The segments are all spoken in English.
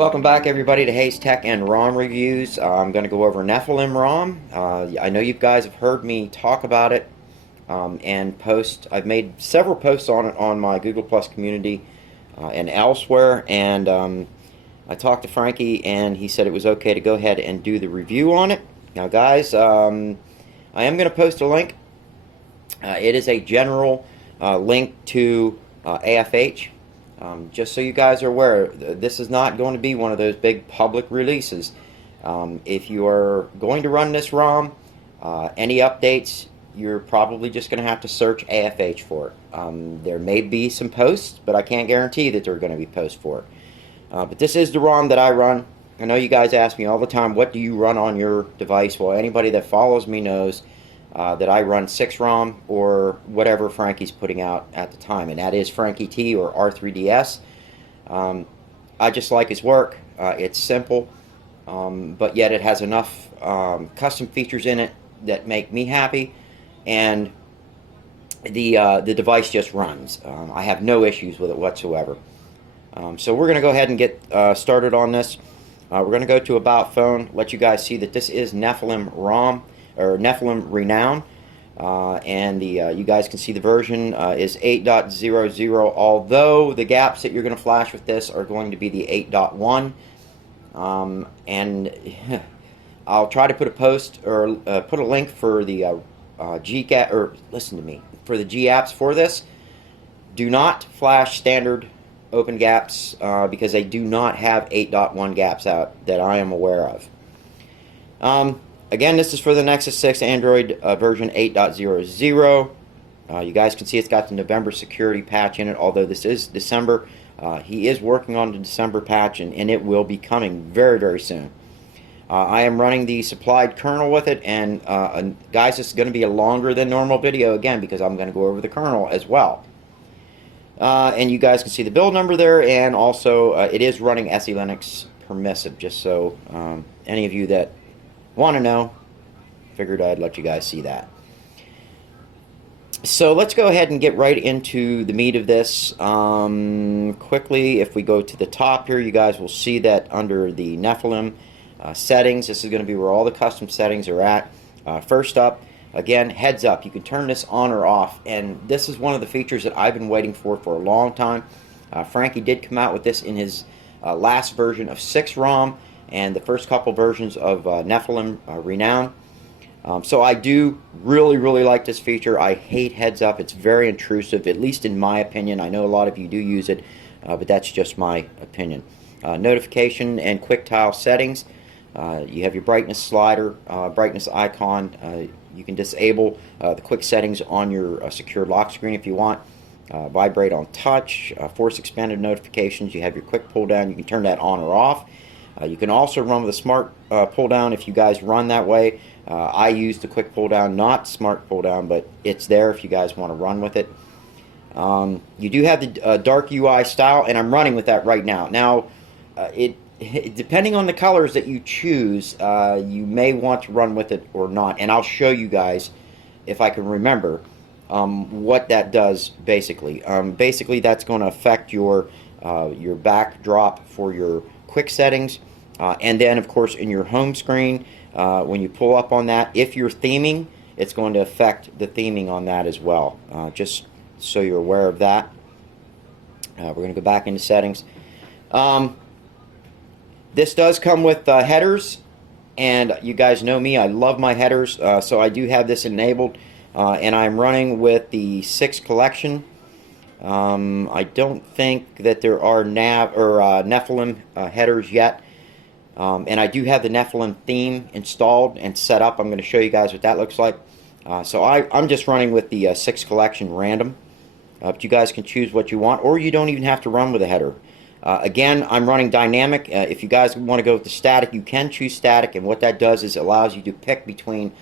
Welcome back, everybody, to Hayes Tech and Rom Reviews. I'm going to go over Nephilim Rom. I know you guys have heard me talk about it and post. I've made several posts on it on my Google Plus community and elsewhere. And I talked to Frankie, and he said it was okay to go ahead and do the review on it. Now, guys, I am going to post a link. It is a general link to AFH. Just so you guys are aware, this is not going to be one of those big public releases. If you are going to run this ROM, any updates, you're probably just going to have to search AFH for it. There may be some posts, but I can't guarantee that there are going to be posts for it. But this is the ROM that I run. I know you guys ask me all the time, what do you run on your device? Well, anybody that follows me knows that I run 6ROM or whatever Frankie's putting out at the time, and that is Frankie T or R3DS. I just like his work. It's simple, but yet it has enough custom features in it that make me happy, and the device just runs. I have no issues with it whatsoever. So we're going to go ahead and get started on this. We're going to go to About Phone, let you guys see that this is Nephilim ROM, or Nephilim Renown, and you guys can see the version is 8.00, although the gaps that you're going to flash with this are going to be the 8.1, and I'll try to put a post or put a link for the GCAP, or listen to me, for the G apps for this. Do not flash standard open gaps because they do not have 8.1 gaps out that I am aware of. Again, this is for the Nexus 6 Android version 8.00. You guys can see it's got the November security patch in it, although this is December. He is working on the December patch, and it will be coming very, very soon. I am running the supplied kernel with it, and guys, this is going to be a longer than normal video, again, because I'm going to go over the kernel as well. And you guys can see the build number there, and also it is running SE Linux permissive, just so any of you that want to know, figured I'd let you guys see that. So let's go ahead and get right into the meat of this. Quickly, if we go to the top here, you guys will see that under the Nephilim settings, this is going to be where all the custom settings are at. First up, again, heads up, you can turn this on or off, and this is one of the features that I've been waiting for a long time. Frankie did come out with this in his last version of 6ROM, and the first couple versions of Nephilim Renown. So I do really like this feature. I hate heads up. It's very intrusive, at least in my opinion. I know a lot of you do use it, but that's just my opinion. Notification and quick tile settings. You have your brightness slider, brightness icon. You can disable the quick settings on your secure lock screen if you want. Vibrate on touch, force expanded notifications. You have your quick pull down. You can turn that on or off. You can also run with a smart pull down if you guys run that way. I use the quick pull down, not smart pull down, but it's there if you guys want to run with it. You do have the dark UI style, and I'm running with that right now. Now, depending on the colors that you choose, you may want to run with it or not, and I'll show you guys, if I can remember, what that does basically. Basically, that's going to affect your backdrop for your quick settings, and then of course in your home screen, when you pull up on that, if you're theming, it's going to affect the theming on that as well, just so you're aware of that. We're going to go back into settings. This does come with headers, and you guys know me, I love my headers, so I do have this enabled, and I'm running with the 6 collection. I don't think that there are Nephilim headers yet, and I do have the Nephilim theme installed and set up. I'm going to show you guys what that looks like. So I'm just running with the 6 collection random, but you guys can choose what you want, or you don't even have to run with a header. Again, I'm running dynamic. If you guys want to go with the static, you can choose static, and what that does is it allows you to pick between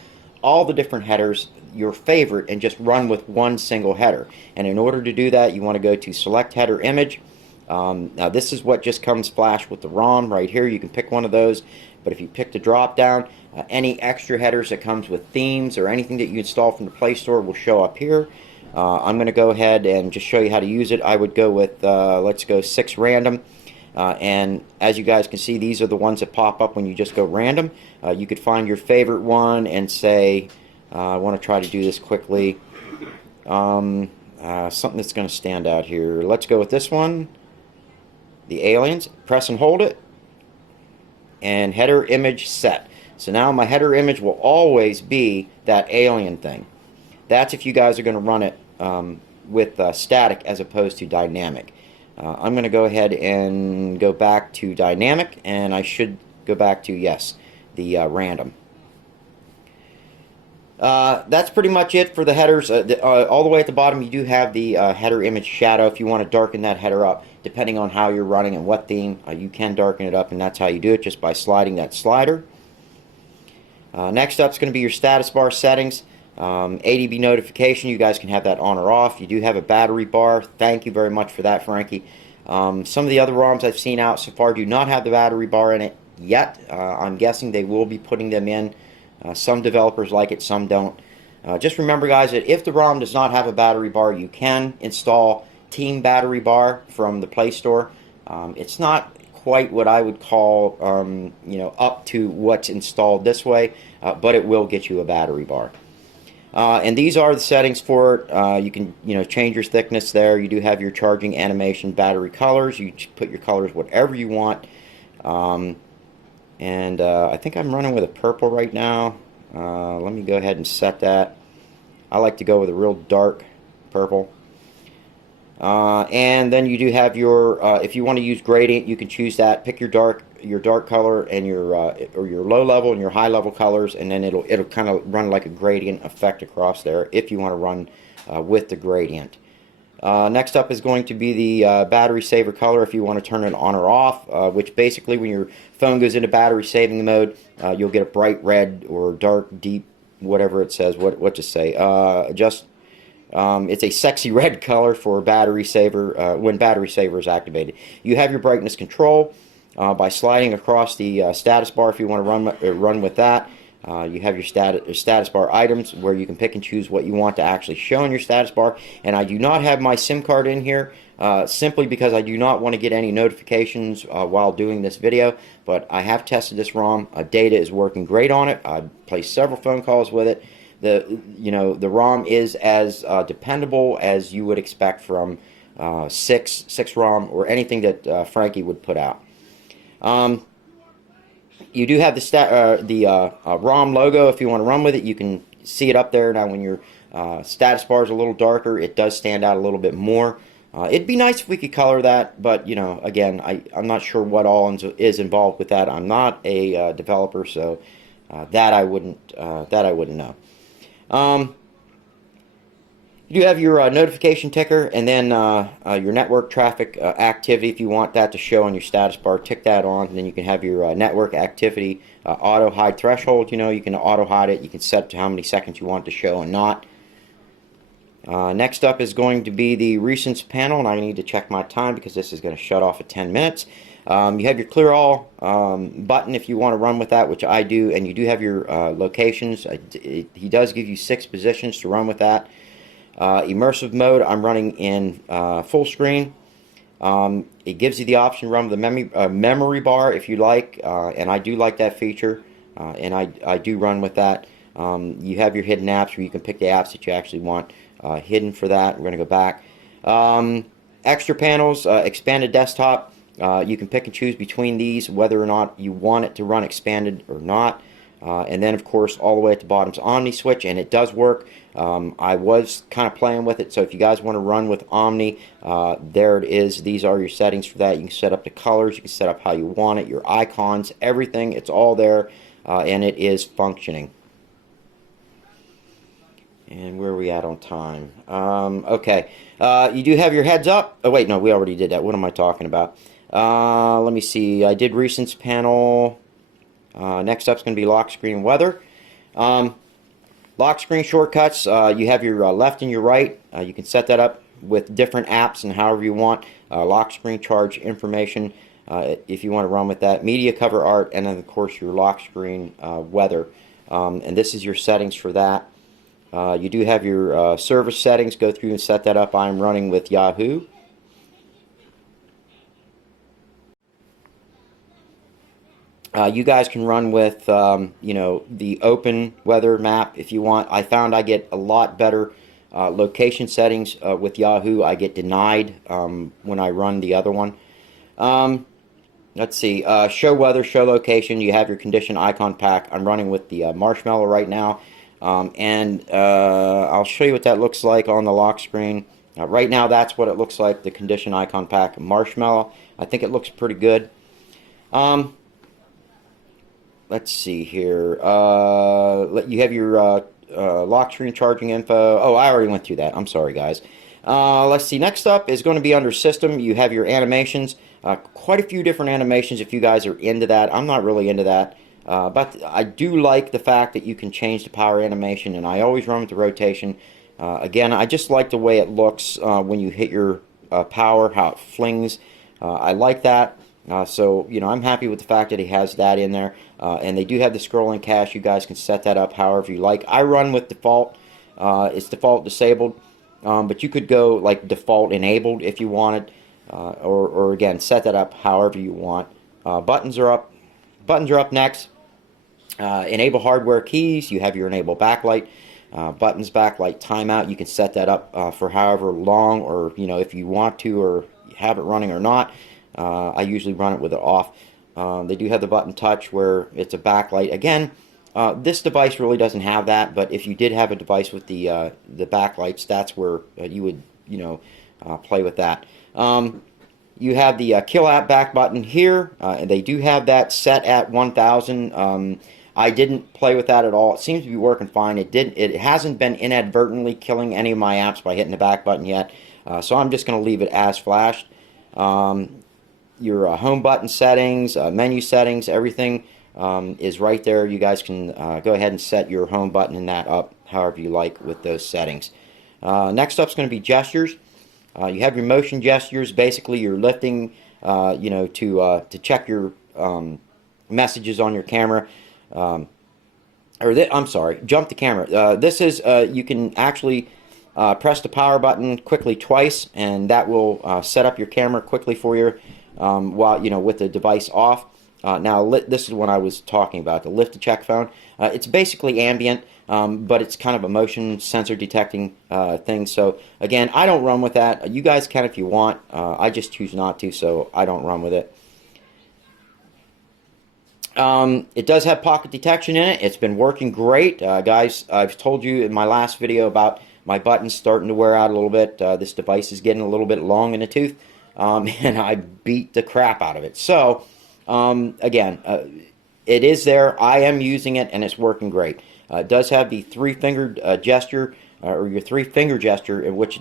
all the different headers, your favorite, and just run with one single header. And in order to do that, you want to go to select header image. Now this is what just comes flash with the ROM right here. You can pick one of those, but if you pick the drop down, any extra headers that comes with themes or anything that you install from the Play Store will show up here. I'm going to go ahead and just show you how to use it. I would go with, let's go 6 random. And as you guys can see, these are the ones that pop up when you just go random. You could find your favorite one and say, I want to try to do this quickly. Something that's going to stand out here. Let's go with this one. The aliens. Press and hold it. And header image set. So now my header image will always be that alien thing. That's if you guys are going to run it with static as opposed to dynamic. I'm going to go ahead and go back to dynamic, and I should go back to, yes, the random. That's pretty much it for the headers. All the way at the bottom, you do have the header image shadow. If you want to darken that header up, depending on how you're running and what theme, you can darken it up, and that's how you do it, just by sliding that slider. Next up is going to be your status bar settings. ADB notification, you guys can have that on or off. You do have a battery bar. Thank you very much for that, Frankie. Some of the other ROMs I've seen out so far do not have the battery bar in it yet. I'm guessing they will be putting them in. Some developers like it, some don't. Just remember, guys, that if the ROM does not have a battery bar, you can install Team Battery Bar from the Play Store. It's not quite what I would call, up to what's installed this way, but it will get you a battery bar. And these are the settings for it. You can, change your thickness there. You do have your charging animation, battery colors. You put your colors whatever you want. And I think I'm running with a purple right now. Let me go ahead and set that. I like to go with a real dark purple. And then you do have your, if you want to use gradient, you can choose that. Pick your dark color and your or your low level and your high level colors, and then it'll kind of run like a gradient effect across there if you want to run with the gradient. Next up is going to be the battery saver color if you want to turn it on or off, which basically when your phone goes into battery saving mode, you'll get a bright red or dark, deep, whatever it says, what to say. It's a sexy red color for battery saver when battery saver is activated. You have your brightness control by sliding across the status bar if you want to run with that. You have your status bar items where you can pick and choose what you want to actually show in your status bar. And I do not have my SIM card in here simply because I do not want to get any notifications while doing this video. But I have tested this ROM. Data is working great on it. I've placed several phone calls with it. The ROM is as dependable as you would expect from 6 ROM or anything that Frankie would put out. You do have the ROM logo if you want to run with it. You can see it up there. Now when your status bar is a little darker, it does stand out a little bit more. It'd be nice if we could color that, but again, I'm not sure what all is involved with that. I'm not a developer, so that I wouldn't know. You have your notification ticker, and then your network traffic activity. If you want that to show on your status bar, tick that on, and then you can have your network activity auto hide threshold. You can auto hide it. You can set to how many seconds you want to show and not. Next up is going to be the recents panel, and I need to check my time because this is going to shut off at 10 minutes. You have your clear all button if you want to run with that, which I do, and you do have your locations. He does give you 6 positions to run with that. Immersive mode, I'm running in full screen. It gives you the option to run with the memory bar if you like, and I do like that feature, and I do run with that. You have your hidden apps where you can pick the apps that you actually want hidden for that. We're going to go back. Extra panels, expanded desktop. You can pick and choose between these whether or not you want it to run expanded or not. And then, of course, all the way at the bottom is Omni switch, and it does work. I was kind of playing with it, so if you guys want to run with Omni, there it is. These are your settings for that. You can set up the colors, you can set up how you want it, your icons, everything. It's all there, and it is functioning. And where are we at on time? Okay. You do have your heads up. Oh, wait, no, we already did that. What am I talking about? Let me see. I did recents panel. Next up is going to be lock screen weather. Lock screen shortcuts. You have your left and your right. You can set that up with different apps and however you want. Lock screen charge information if you want to run with that. Media cover art, and then of course your lock screen weather. And this is your settings for that. You do have your service settings. Go through and set that up. I'm running with Yahoo. You guys can run with, you know, the open weather map if you want. I found I get a lot better location settings with Yahoo. I get denied when I run the other one. Let's see. Show weather, show location. You have your condition icon pack. I'm running with the marshmallow right now. And I'll show you what that looks like on the lock screen. Right now, that's what it looks like, the condition icon pack marshmallow. I think it looks pretty good. Let's see here. You have your lock screen charging info. Oh, I already went through that. I'm sorry, guys. Let's see. Next up is going to be under system. You have your animations. Quite a few different animations if you guys are into that. I'm not really into that. But I do like the fact that you can change the power animation, and I always run with the rotation. Again, I just like the way it looks when you hit your power, how it flings. I like that. So, you know, I'm happy with the fact that he has that in there. And they do have the scrolling cache. You guys can set that up however you like. I run with default. It's default disabled. But you could go like default enabled if you wanted. Or again, set that up however you want. Buttons are up. Buttons are up next. Enable hardware keys. You have your enable backlight. Buttons, backlight, timeout. You can set that up for however long, or, you know, if you want to, or have it running or not. I usually run it with it off. They do have the button touch where it's a backlight. Again, this device really doesn't have that, but if you did have a device with the backlights, that's where you would, you know, play with that. You have the kill app back button here. And they do have that set at 1000. I didn't play with that at all. It seems to be working fine. It hasn't been inadvertently killing any of my apps by hitting the back button yet. So I'm just going to leave it as flashed. Your home button settings, menu settings, everything is right there. You guys can go ahead and set your home button and that up however you like with those settings. Next up is going to be gestures. You have your motion gestures. Basically, you're lifting, you know, to check your messages on your camera. I'm sorry, jump the camera. This is you can actually press the power button quickly twice, and that will set up your camera quickly for you. While, you know, with the device off. Now this is what I was talking about, the lift to check phone. It's basically ambient, but it's kind of a motion sensor detecting thing. So again, I don't run with that. You guys can if you want. I just choose not to, so I don't run with it. It does have pocket detection in it. It's been working great. Guys, I've told you in my last video about my buttons starting to wear out a little bit. This device is getting a little bit long in the tooth. And I beat the crap out of it. So, again, it is there. I am using it, and it's working great. It does have the three-fingered gesture, or your three-finger gesture, which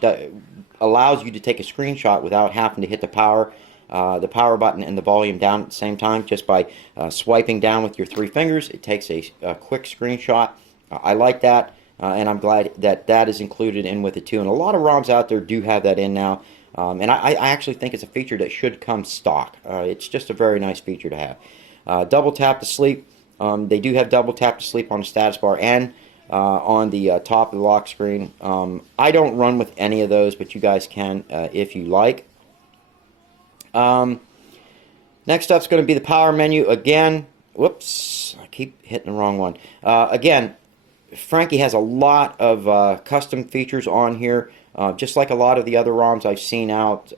allows you to take a screenshot without having to hit the power button and the volume down at the same time. Just by swiping down with your three fingers, it takes a quick screenshot. I like that, and I'm glad that that is included in with it too. And a lot of ROMs out there do have that in now. And I actually think it's a feature that should come stock. It's just a very nice feature to have. Double tap to sleep. They do have double tap to sleep on the status bar and on the top of the lock screen. I don't run with any of those, but you guys can if you like. Next up is going to be the power menu. Again, whoops, I keep hitting the wrong one. Again, Frankie has a lot of custom features on here. Just like a lot of the other ROMs I've seen out.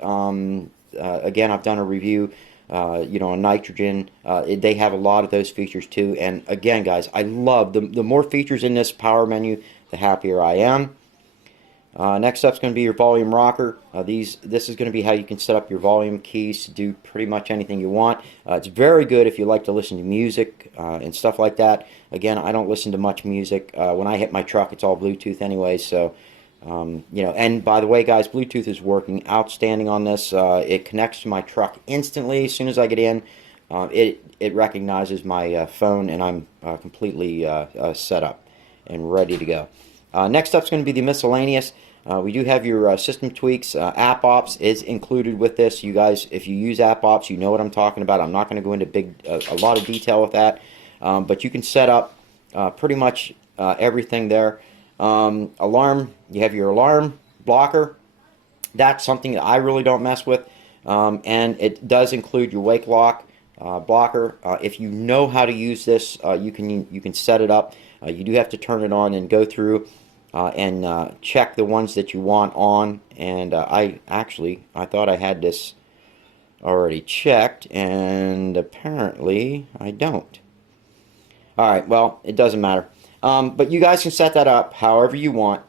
Again, I've done a review, you know, on nitrogen. They have a lot of those features too. And again, guys, I love the more features in this power menu, the happier I am. Next up is going to be your volume rocker. This is going to be how you can set up your volume keys to do pretty much anything you want. It's very good if you like to listen to music and stuff like that. Again, I don't listen to much music. When I hit my truck, it's all Bluetooth anyway, so... you know, and by the way, guys, Bluetooth is working outstanding on this. It connects to my truck instantly as soon as I get in. It recognizes my phone, and I'm completely set up and ready to go. Next up is going to be the miscellaneous. We do have your system tweaks. App Ops is included with this. You guys, if you use App Ops, you know what I'm talking about. I'm not going to go into a lot of detail with that, but you can set up pretty much everything there. Alarm, you have your alarm blocker. That's something that I really don't mess with, and it does include your wake lock. blocker. If you know how to use this, you can set it up. You do have to turn it on and go through and check the ones that you want on. And I thought I had this already checked, and apparently I don't. Alright, well, it doesn't matter. But you guys can set that up however you want.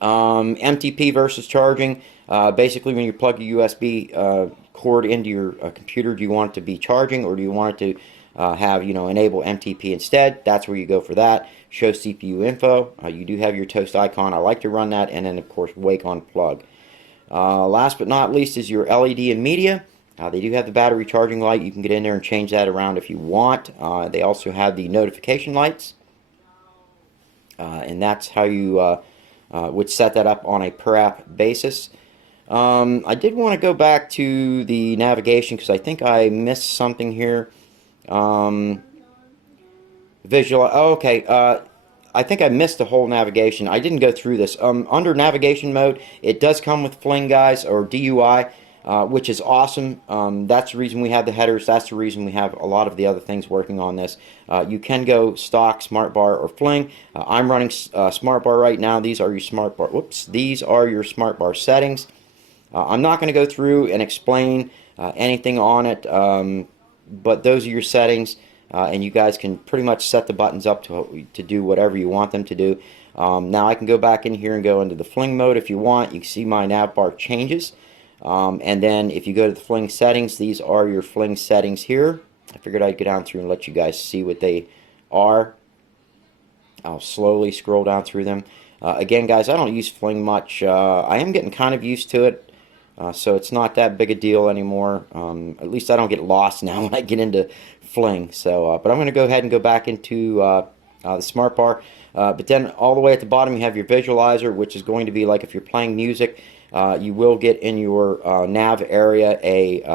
MTP versus charging. Basically, when you plug a USB cord into your computer, do you want it to be charging, or do you want it to have, enable MTP instead? That's where you go for that. Show CPU info. You do have your toast icon. I like to run that, and then of course wake on plug. Last but not least is your LED and media. They do have the battery charging light. You can get in there and change that around if you want. They also have the notification lights, and that's how you would set that up on a per app basis. I did want to go back to the navigation because I think I missed something here. Okay. I think I missed the whole navigation. I didn't go through this. Under navigation mode, it does come with Fling, guys, or DUI, which is awesome. That's the reason we have the headers. That's the reason we have a lot of the other things working on this. You can go stock, Smart Bar, or Fling. I'm running Smart Bar right now. These are your Smart Bar. Whoops. These are your Smart Bar settings. I'm not going to go through and explain anything on it, but those are your settings. And you guys can pretty much set the buttons up to do whatever you want them to do. Now I can go back in here and go into the Fling mode if you want. You can see my nav bar changes. And then if you go to the Fling settings, these are your Fling settings here. I figured I'd go down through and let you guys see what they are. I'll slowly scroll down through them. Again, guys, I don't use Fling much. I am getting kind of used to it. So it's not that big a deal anymore. At least I don't get lost now when I get into Fling. So, but I'm going to go ahead and go back into the Smart Bar. But then all the way at the bottom you have your visualizer, which is going to be like if you're playing music, you will get in your nav area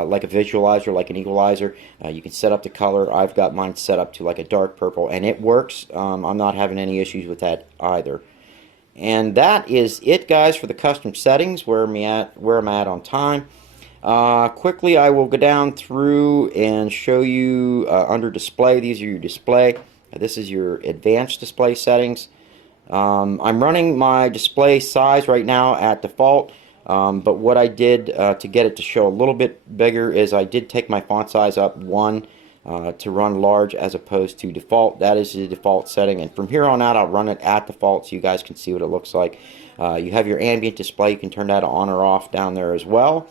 like a visualizer, like an equalizer. You can set up the color. I've got mine set up to like a dark purple, and it works. I'm not having any issues with that either. And that is it, guys, for the custom settings, where I'm at on time. Quickly, I will go down through and show you under display. These are your display. This is your advanced display settings. I'm running my display size right now at default, but what I did to get it to show a little bit bigger is I did take my font size up 1 to run large as opposed to default. That is the default setting, and from here on out I'll run it at default so you guys can see what it looks like. You have your ambient display. You can turn that on or off down there as well.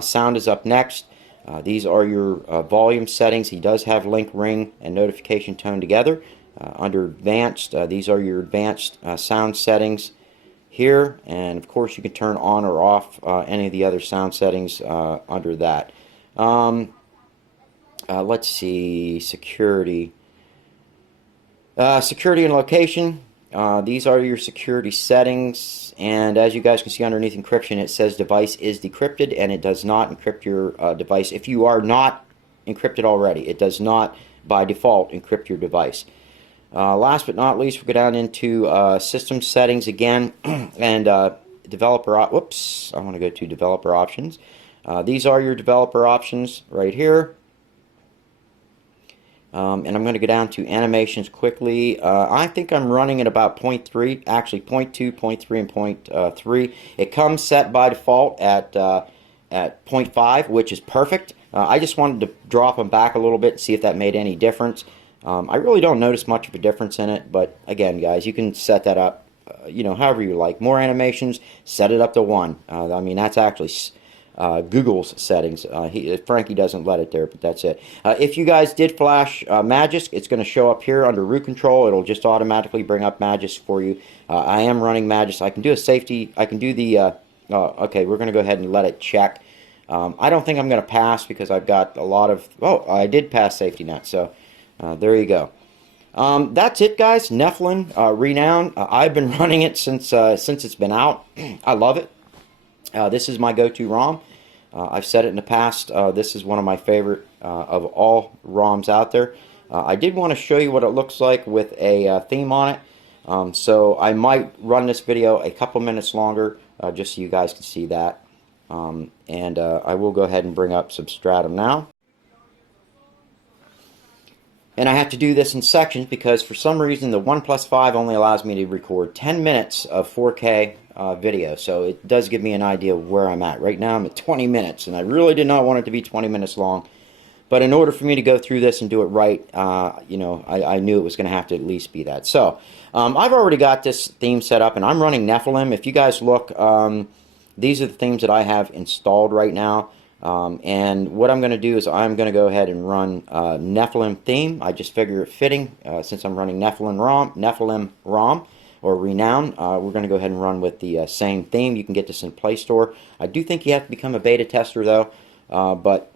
Sound is up next. These are your volume settings. He does have link, ring, and notification tone together. Under advanced, these are your advanced sound settings here, and of course you can turn on or off any of the other sound settings under that. Let's see, security. Security and location. These are your security settings, and as you guys can see underneath encryption, it says device is decrypted, and it does not encrypt your device. If you are not encrypted already, it does not by default encrypt your device. Last but not least, we'll go down into system settings again, and developer. Whoops, I want to go to developer options. These are your developer options right here. And I'm going to go down to animations quickly. I think I'm running at about 0.3, actually 0.2, 0.3, and 0.3. It comes set by default at 0.5, which is perfect. I just wanted to drop them back a little bit and see if that made any difference. I really don't notice much of a difference in it, but again, guys, you can set that up, however you like. More animations, set it up to 1. I mean, that's actually Google's settings. Frankie doesn't let it there, but that's it. If you guys did flash Magisk, it's going to show up here under root control. It'll just automatically bring up Magisk for you. I am running Magisk. I can do a safety. I can do the. Okay, we're going to go ahead and let it check. I don't think I'm going to pass because I've got a lot of. Oh, I did pass safety net. So there you go. That's it, guys. Nephilim Renown. I've been running it since it's been out. I love it. This is my go-to ROM. I've said it in the past. This is one of my favorite of all ROMs out there. I did want to show you what it looks like with a theme on it. So I might run this video a couple minutes longer just so you guys can see that. And I will go ahead and bring up some stratum now. And I have to do this in sections because for some reason the OnePlus 5 only allows me to record 10 minutes of 4K video. So it does give me an idea of where I'm at. Right now I'm at 20 minutes, and I really did not want it to be 20 minutes long. But in order for me to go through this and do it right, you know, I knew it was going to have to at least be that. So I've already got this theme set up, and I'm running Nephilim. If you guys look, these are the themes that I have installed right now. And what I'm going to do is I'm going to go ahead and run Nephilim theme. I just figure it fitting since I'm running Nephilim Rom or Renown. We're going to go ahead and run with the same theme. You can get this in Play Store. I do think you have to become a beta tester though, but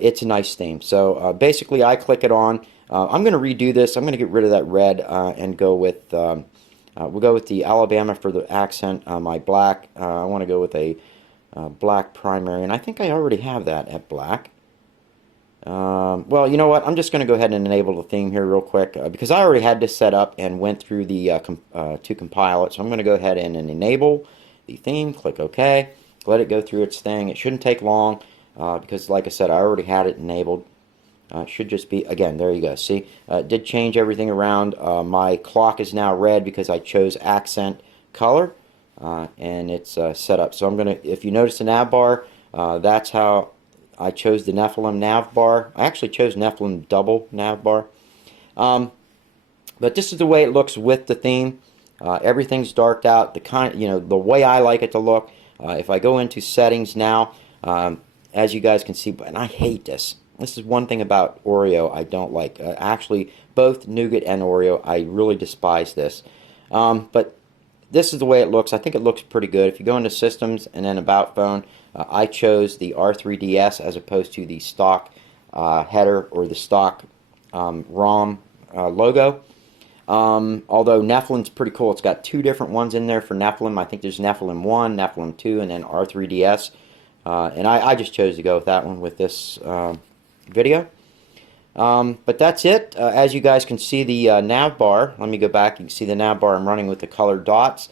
it's a nice theme. So basically I click it on. I'm going to redo this. I'm going to get rid of that red and go with we'll go with the Alabama for the accent. My black. I want to go with a black primary, and I think I already have that at black. Well, you know what? I'm just going to go ahead and enable the theme here real quick because I already had this set up and went through the to compile it. So I'm going to go ahead and enable the theme. Click OK. Let it go through its thing. It shouldn't take long because, like I said, I already had it enabled. It should just be, again, there you go. See, it did change everything around. My clock is now red because I chose accent color. And it's set up. So I'm going to, if you notice the nav bar, that's how I chose the Nephilim nav bar. I actually chose Nephilim double nav bar. But this is the way it looks with the theme. Everything's darked out. The way I like it to look. If I go into settings now, as you guys can see, and I hate this. This is one thing about Oreo I don't like. Actually, both Nougat and Oreo, I really despise this. But this is the way it looks. I think it looks pretty good. If you go into Systems and then About Phone, I chose the R3DS as opposed to the stock header or the stock ROM logo. Although Nephilim's pretty cool. It's got two different ones in there for Nephilim. I think there's Nephilim 1, Nephilim 2, and then R3DS. And I just chose to go with that one with this video. But that's it. As you guys can see the nav bar, let me go back. You can see the nav bar I'm running with the colored dots.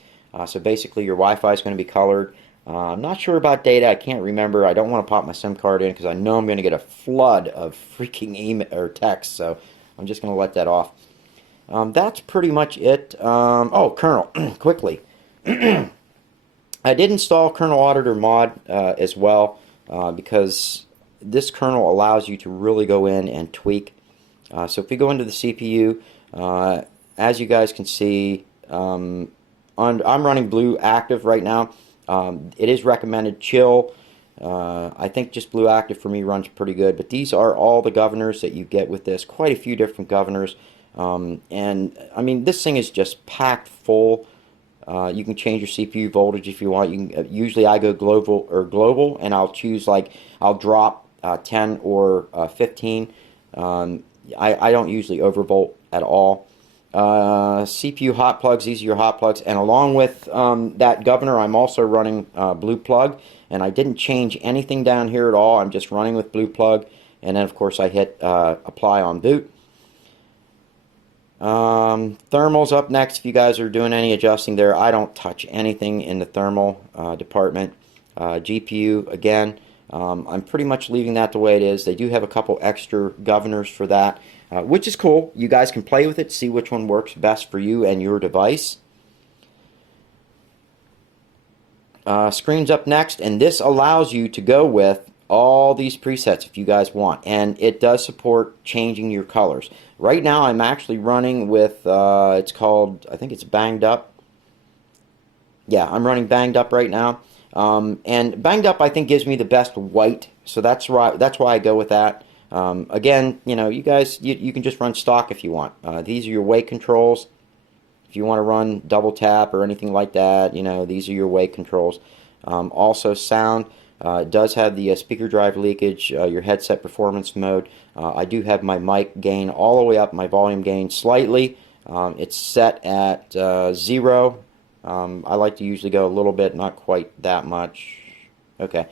So basically your Wi-Fi is going to be colored. I'm not sure about data. I can't remember. I don't want to pop my SIM card in because I know I'm going to get a flood of freaking email or text. So I'm just going to let that off. That's pretty much it. Oh, kernel. Quickly. I did install kernel auditor mod as well because this kernel allows you to really go in and tweak. So if we go into the CPU, as you guys can see, I'm running blue active right now. It is recommended chill. I think just blue active for me runs pretty good, but these are all the governors that you get with this. Quite a few different governors. And I mean, this thing is just packed full. You can change your CPU voltage if you want. You can, usually I go global, and I'll choose I'll drop 10 or 15. I don't usually overvolt at all. CPU hot plugs, these are your hot plugs, and along with that governor I'm also running blue plug, and I didn't change anything down here at all. I'm just running with blue plug, and then of course I hit apply on boot. Thermals up next. If you guys are doing any adjusting there, I don't touch anything in the thermal department. GPU again, I'm pretty much leaving that the way it is. They do have a couple extra governors for that, which is cool. You guys can play with it, see which one works best for you and your device. Screen's up next, and this allows you to go with all these presets if you guys want, and it does support changing your colors. Right now I'm actually running with it's called, I think it's Banged Up. Yeah, I'm running Banged Up right now. And Banged Up I think gives me the best white, so that's why I go with that. Again, you know, you guys, you can just run stock if you want. These are your weight controls. If you want to run double tap or anything like that, you know, these are your weight controls. Also sound. It does have the speaker drive leakage, your headset performance mode. I do have my mic gain all the way up, my volume gain slightly. It's set at 0. I like to usually go a little bit, not quite that much. Okay.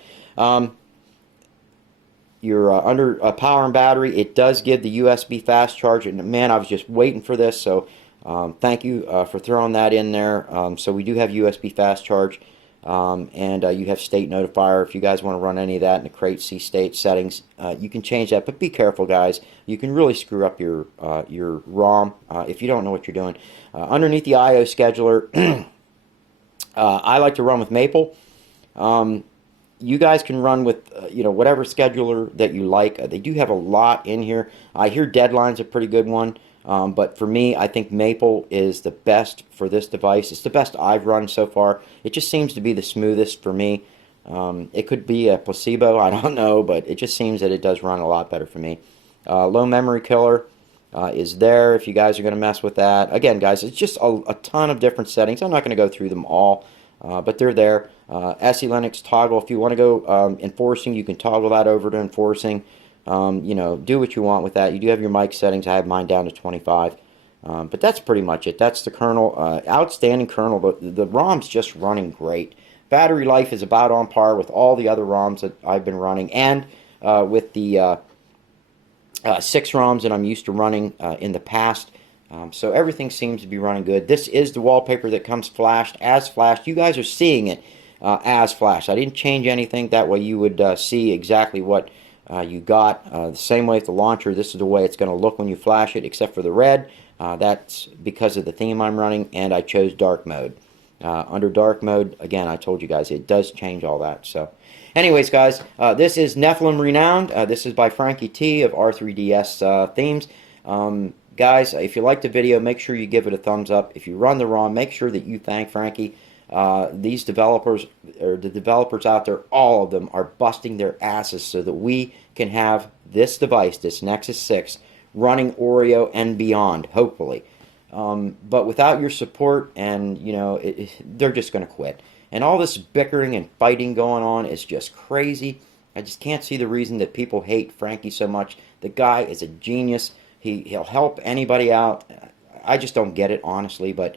Your under power and battery, it does give the USB fast charge, and man, I was just waiting for this, so thank you for throwing that in there. So we do have USB fast charge. and you have state notifier. If you guys want to run any of that in the crate C state settings, you can change that. But be careful, guys. You can really screw up your ROM if you don't know what you're doing. Underneath the I/O scheduler, I like to run with Maple. You guys can run with whatever scheduler that you like. They do have a lot in here. I hear Deadline's a pretty good one. But for me, I think Maple is the best for this device. It's the best I've run so far. It just seems to be the smoothest for me. It could be a placebo, I don't know, but it just seems that it does run a lot better for me. Low memory killer is there if you guys are going to mess with that. Again, guys, it's just a ton of different settings. I'm not going to go through them all, but they're there. SE Linux toggle, if you want to go enforcing, you can toggle that over to enforcing. Do what you want with that. You do have your mic settings. I have mine down to 25. But that's pretty much it. That's the kernel. Outstanding kernel. The ROM's just running great. Battery life is about on par with all the other ROMs that I've been running, and with the 6 ROMs that I'm used to running in the past. So everything seems to be running good. This is the wallpaper that comes flashed as flashed. You guys are seeing it as flashed. I didn't change anything. That way you would see exactly what you got. The same way with the launcher, this is the way it's going to look when you flash it, except for the red. That's because of the theme I'm running, and I chose dark mode. Under dark mode, again, I told you guys, it does change all that. So, anyways, guys, this is Nephilim Renown. This is by Frankie T of R3DS Themes. Guys, if you liked the video, make sure you give it a thumbs up. If you run the ROM, make sure that you thank Frankie. These developers, or the developers out there, all of them are busting their asses so that we can have this device, this Nexus 6, running Oreo and beyond, hopefully. But without your support, and they're just going to quit. And all this bickering and fighting going on is just crazy. I just can't see the reason that people hate Frankie so much. The guy is a genius. He'll help anybody out. I just don't get it, honestly, but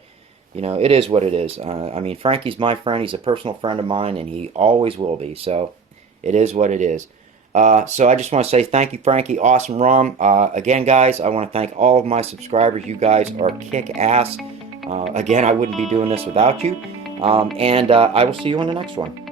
it is what it is. I mean, Frankie's my friend. He's a personal friend of mine, and he always will be. So it is what it is. So I just want to say thank you, Frankie. Awesome ROM. Again, guys, I want to thank all of my subscribers. You guys are kick-ass. Again, I wouldn't be doing this without you. And I will see you on the next one.